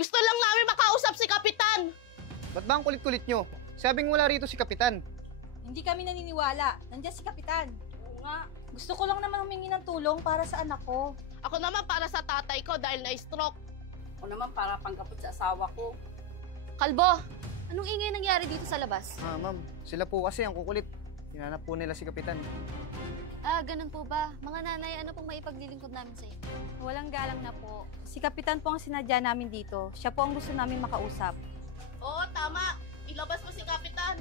Gusto lang namin makausap si Kapitan. Ba't ba ang kulit-kulit nyo? Sabing wala rito si Kapitan. Hindi kami naniniwala. Nandiyan si Kapitan. Oo nga. Gusto ko lang naman humingi ng tulong para sa anak ko. Ako naman para sa tatay ko dahil na-stroke. Ako naman para panggapot sa asawa ko. Kalbo, anong ingay nangyari dito sa labas? Ma'am, sila po kasi ang kukulit. Hinanap po nila si Kapitan. Ganun po ba? Mga nanay, ano pong maipaglilingkod namin sa inyo? Walang galang na po. Si Kapitan po ang sinadya namin dito. Siya po ang gusto namin makausap. Oo, tama. Ilabas mo si Kapitan.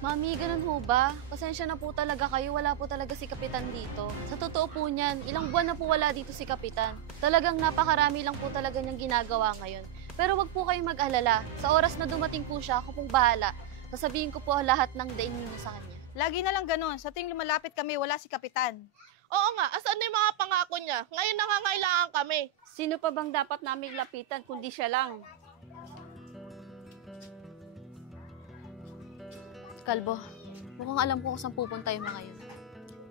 Mami, ganun ho ba? Pasensya na po talaga kayo, wala po talaga si Kapitan dito. Sa totoo po niyan, ilang buwan na po wala dito si Kapitan. Talagang napakarami lang po talaga niyang ginagawa ngayon. Pero wag po kayong mag-alala. Sa oras na dumating po siya, ako pong bahala. Sasabihin ko po lahat ng daing niyo sa kanya. Lagi na lang ganun. Sa tuwing lumalapit kami, wala si Kapitan. Oo nga, asan na yung mga pangako niya? Ngayon nangangailangan kami. Sino pa bang dapat namin lapitan kundi siya lang? Kalbo, mukhang alam ko kung saan pupunta yung mga yun.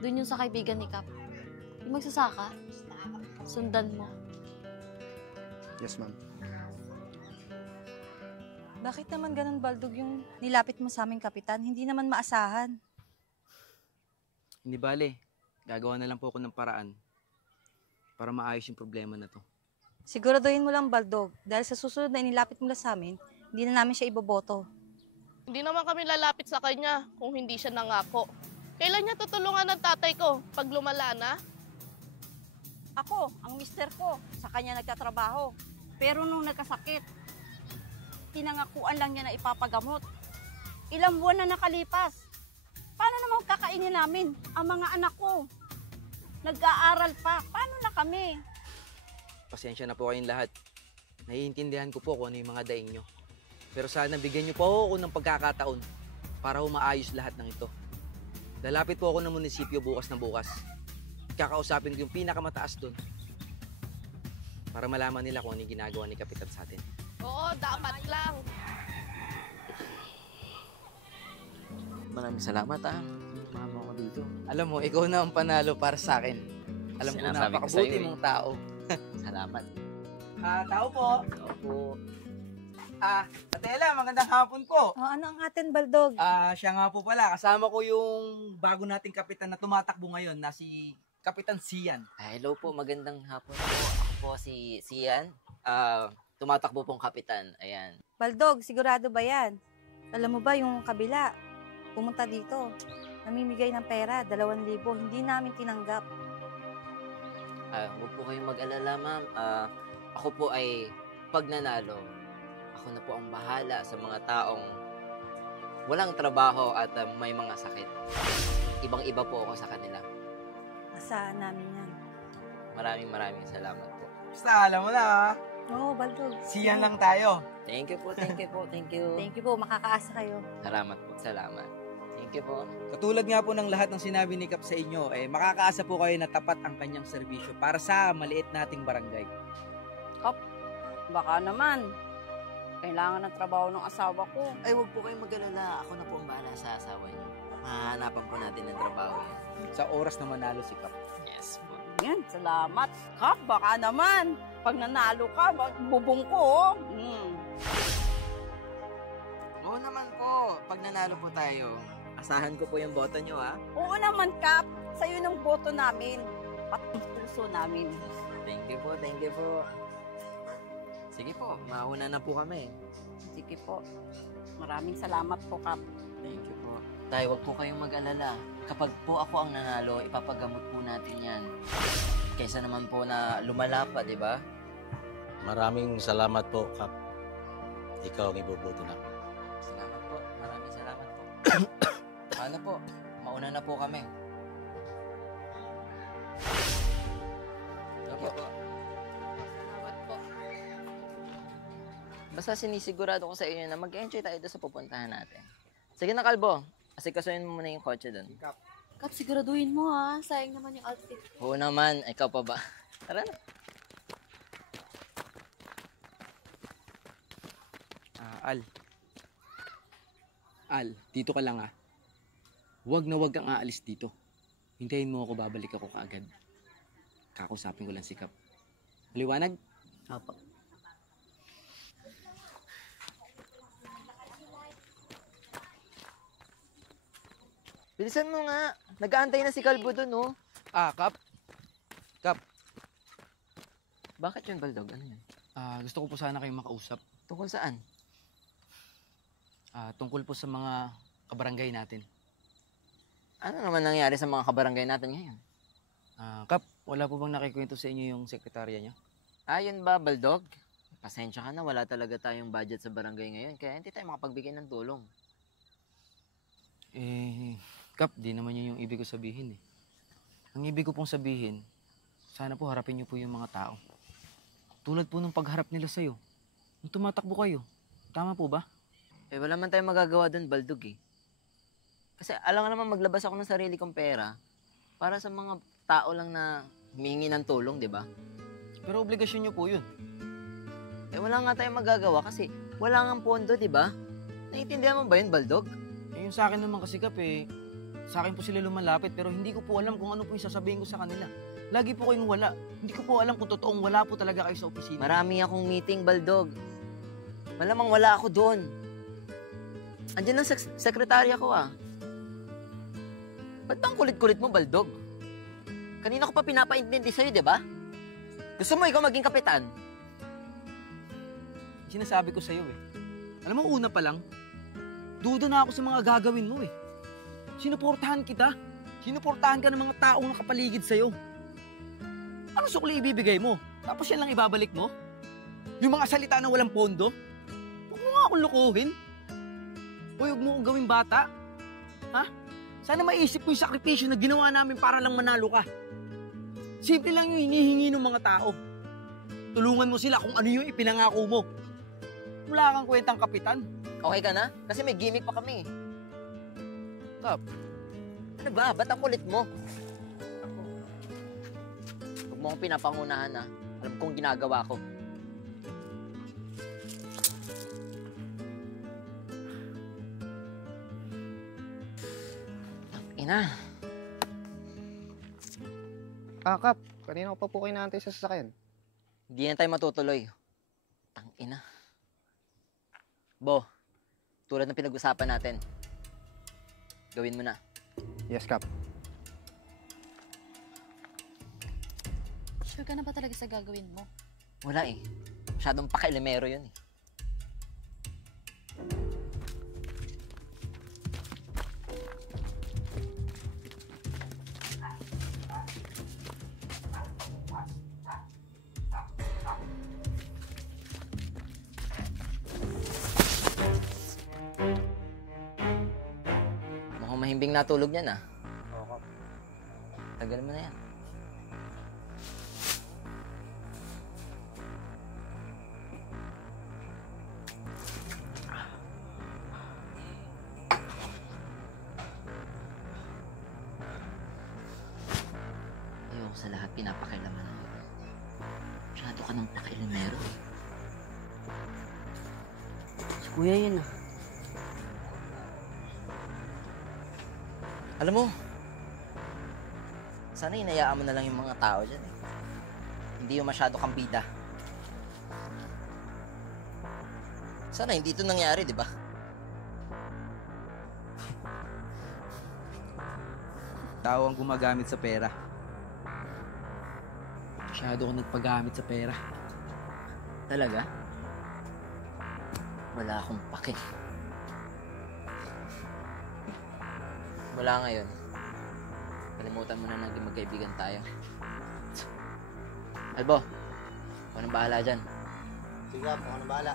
Doon yun sa kaibigan ni Kap. Yung magsasaka, sundan mo. Yes, ma'am. Bakit naman ganun, Baldog, yung nilapit mo sa aming Kapitan? Hindi naman maasahan. Hindi bale. Gagawa na lang po ako ng paraan para maayos yung problema na to. Siguraduhin mo lang, Baldog, dahil sa susunod na inilapit mo lang sa amin, hindi na namin siya iboboto. Hindi naman kami lalapit sa kanya kung hindi siya nangako. Kailan niya tutulungan ng tatay ko pag lumala na? Ako, ang mister ko, sa kanya nagtatrabaho. Pero nung nagkasakit, tinangakuan lang niya na ipapagamot. Ilang buwan na nakalipas. Paano naman kakainin namin ang mga anak ko? Nag-aaral pa. Paano na kami? Pasensya na po kayong lahat. Naiintindihan ko po kung ano yung mga daing nyo. Pero sana bigyan nyo po ako ng pagkakataon para maayos lahat ng ito. Lalapit po ako ng munisipyo bukas na bukas. Kakausapin ko yung pinakamataas doon para malaman nila kung ano yung ginagawa ni Kapitan sa atin. Oo, dapat lang. Maraming salamat Mama ko dito. Alam mo, ikaw na ang panalo para sa akin. Alam ko napakabuti mong tao. Salamat. Tao po. Tao po. Atela, magandang hapon po. Ano ang atin, Baldog? Siya nga po pala. Kasama ko yung bago nating kapitan na tumatakbo ngayon na si Kapitan Sian. Hello po, magandang hapon po. Ako po si Sian. Tumatakbo pong kapitan. Ayan. Baldog, sigurado ba yan? Alam mo ba yung kabila, pumunta dito, namimigay ng pera, 2,000, hindi namin tinanggap. Huwag po kayong mag-alala, ma'am. Ako po ay pag nanalo, ako na po ang bahala sa mga taong walang trabaho at may mga sakit. Ibang-iba po ako sa kanila. Asahan namin yan. Maraming salamat po. Basta alam mo na Oo, Baldog. Sian lang tayo. Thank you po, thank you po, thank you. Thank you po, makakaasa kayo. Salamat po, salamat. Thank you po. Katulad nga po ng lahat ng sinabi ni Kap sa inyo, makakaasa po kayo na tapat ang kanyang serbisyo para sa maliit nating barangay. Baka naman. Kailangan ng trabaho ng asawa ko. Ay, huwag po kayong mag-alala. Ako na po ang bahala sa asawa niyo. Mahahanapan po natin ng trabaho yan. Sa oras na manalo si Kap. Yes po. Yan, salamat. Kap, baka naman. Pag nanalo ka, bubong ko. Oo naman po. Pag nanalo po tayo, asahan ko po yung boto niyo, ha? Oo naman, Kap. Sa'yo ng boto namin. Patong puso namin. Thank you po, thank you po. Sige po, mauna na po kami. Sige po. Maraming salamat po, Kap. Thank you po. Tayo, wag po kayong mag-alala. Kapag po ako ang nanalo, ipapagamot po natin yan. Kaysa naman po na lumala pa, di ba? Maraming salamat po, Kap. Ikaw ang ibubuto na. Salamat po. Maraming salamat po. Paano po? Mauna na po kami. Thank you po. Salamat po. Basta sinisigurado ko sa inyo na mag-enjoy tayo doon sa pupuntahan natin. Sige na, Kalbo. Kasi kasuhin mo muna yung kotse doon. Kap, siguraduhin mo ha. Sayang naman yung outfit. Oo naman. Ikaw pa ba? Tara na. Al, dito ka lang Huwag na huwag kang aalis dito. Hintayin mo ako, babalik ako kaagad. Kakausapin ko lang si Kap. Maliwanag? Opo. Bilisan mo nga. Nag-aantay na si Kalbo dun, oh. Kap. Kap, Bakit yun, Baldog? Ano yun? gusto ko po sana kayong makausap. Tungkol saan? Tungkol po sa mga kabarangay natin. Ano naman nangyari sa mga kabarangay natin ngayon? Kap, wala po bang nakikwento sa inyo yung sekretarya niya? Yun ba, Baldog? Pasensya ka na, wala talaga tayong budget sa barangay ngayon, kaya hindi tayo makapagbigay ng tulong. Kap, di naman yun yung ibig ko sabihin eh. Ang ibig ko pong sabihin, sana po harapin niyo po yung mga tao. Tulad po ng pagharap nila sa'yo. Nung tumatakbo kayo, tama po ba? Wala man tayong magagawa dun, Baldog eh. Kasi alam nga naman maglabas ako ng sarili kong pera para sa mga tao lang na humingi ng tulong, di ba? Pero obligasyon niyo po yun. Wala nga tayong magagawa kasi wala nga pondo, di ba? Naiintindihan mo ba yun, Baldog? Yung sa akin naman kasi, Kap, sa akin po sila lumalapit pero hindi ko po alam kung ano po yung sasabihin ko sa kanila. Lagi po kayong wala. Hindi ko po alam kung totoong wala po talaga kayo sa opisina. Marami akong meeting, Baldog. Malamang wala ako doon. Andiyan ang sekretarya ko, Ba't bang kulit-kulit mo, Baldog? Kanina ko pa pinapaintindi sa'yo, di ba? Gusto mo ikaw maging kapitan? Sinasabi ko sa'yo Alam mo, una pa lang, duda na ako sa mga gagawin mo Sinuportahan kita. Sinuportahan ka ng mga taong nakapaligid sa'yo. Anong sukli ibibigay mo? Tapos yan lang ibabalik mo? Yung mga salita na walang pondo? Huwag mo nga akong lukuhin. Huwag mo akong gawing bata. Sana maisip mo yung sakripisyo na ginawa namin para lang manalo ka. Simple lang yung hinihingi ng mga tao. Tulungan mo sila kung ano yung ipinangako mo. Wala kang kwentang kapitan. Okay ka na? Kasi may gimmick pa kami. Kap. Ano ba? Ba't ang kulit mo? Huwag mo akong pinapangunahan, Alam kong ginagawa ko. Ina. Kap, kanina ko pa po kayo naantay sa sasakyan. Hindi na tayo matutuloy. Tangina. Bo, tulad ng pinag-usapan natin, gawin mo na. Yes, Kap. Sure ka na ba talaga sa gagawin mo? Wala Masyadong pakailamero yun Mukhang mahimbing natulog niyan, Oo, Kap. Tagal mo na yan. Ayoko sa lahat pinapakailaman ako. Masyado ka ng pakailamero Si Kuya yun Alam mo, sana hinayaan mo na lang yung mga tao dyan Hindi yung masyado kang bida. Sana hindi ito nangyari, di ba? Tao ang gumagamit sa pera. Masyado ko nagpagamit sa pera. Talaga? Wala akong pake. Wala ngayon. Kalimutan mo na naging magkaibigan tayo. Albo, ako nang bahala dyan. Sige, Kap. Ako na bahala.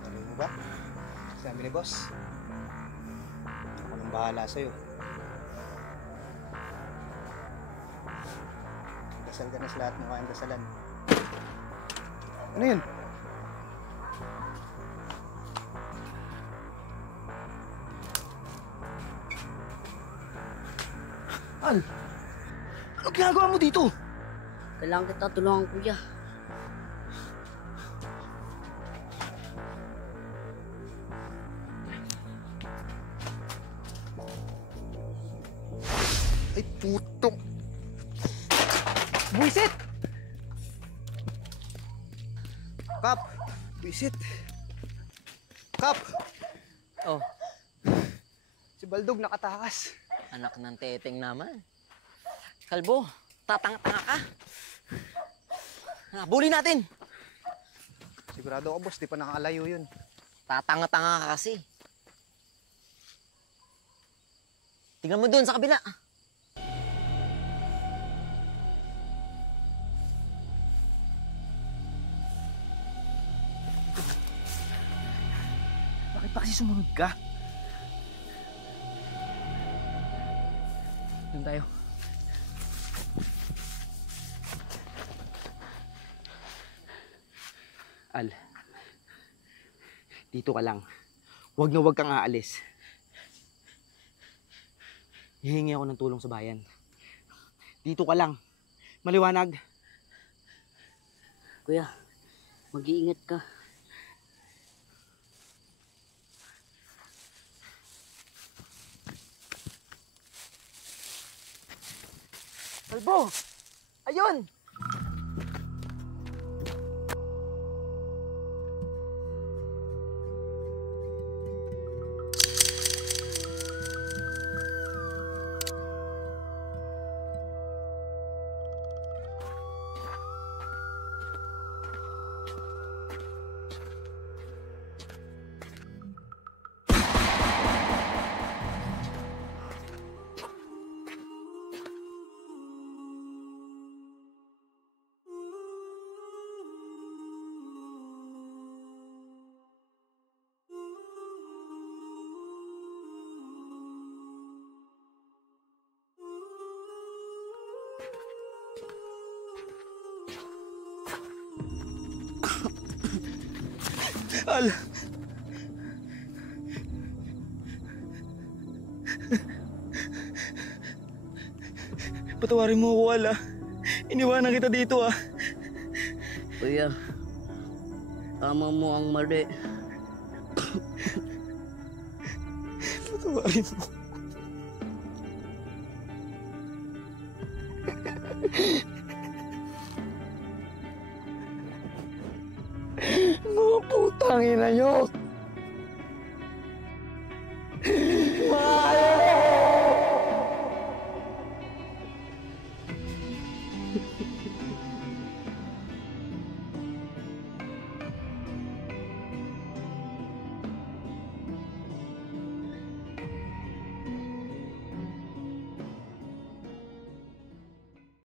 Sabi mo ba? Sabi ni boss. Ako nang bahala sa'yo. Dasal ka na sa lahat ng kayang dasalan. Ano yun? Al! Ano ginagawa mo dito? Kailangan kita tulungan, kuya. Ay, putong! Buisit! Kap! Buisit! Kap! Oh, Si Baldog nakatakas. anak ng teteng naman. Kalbo, tatanga-tanga ka. Bully natin. Sigurado ka, boss. Di pa nakakalayo yun. Tatanga-tanga ka kasi. Tingnan mo doon sa kabila. Bakit pa kasi sumunod ka? Doon tayo. Al, dito ka lang. Huwag na huwag kang aalis. Hihingi ako ng tulong sa bayan. Dito ka lang. Maliwanag. Kuya, mag-iingat ka. Kalbo! Ayun! Al! Patawarin mo ako, Al, ah. Iniwanan kita dito, ah. Kuya, tama mo ang mali. Patawarin mo. Mga putang ina nyo! Maayo!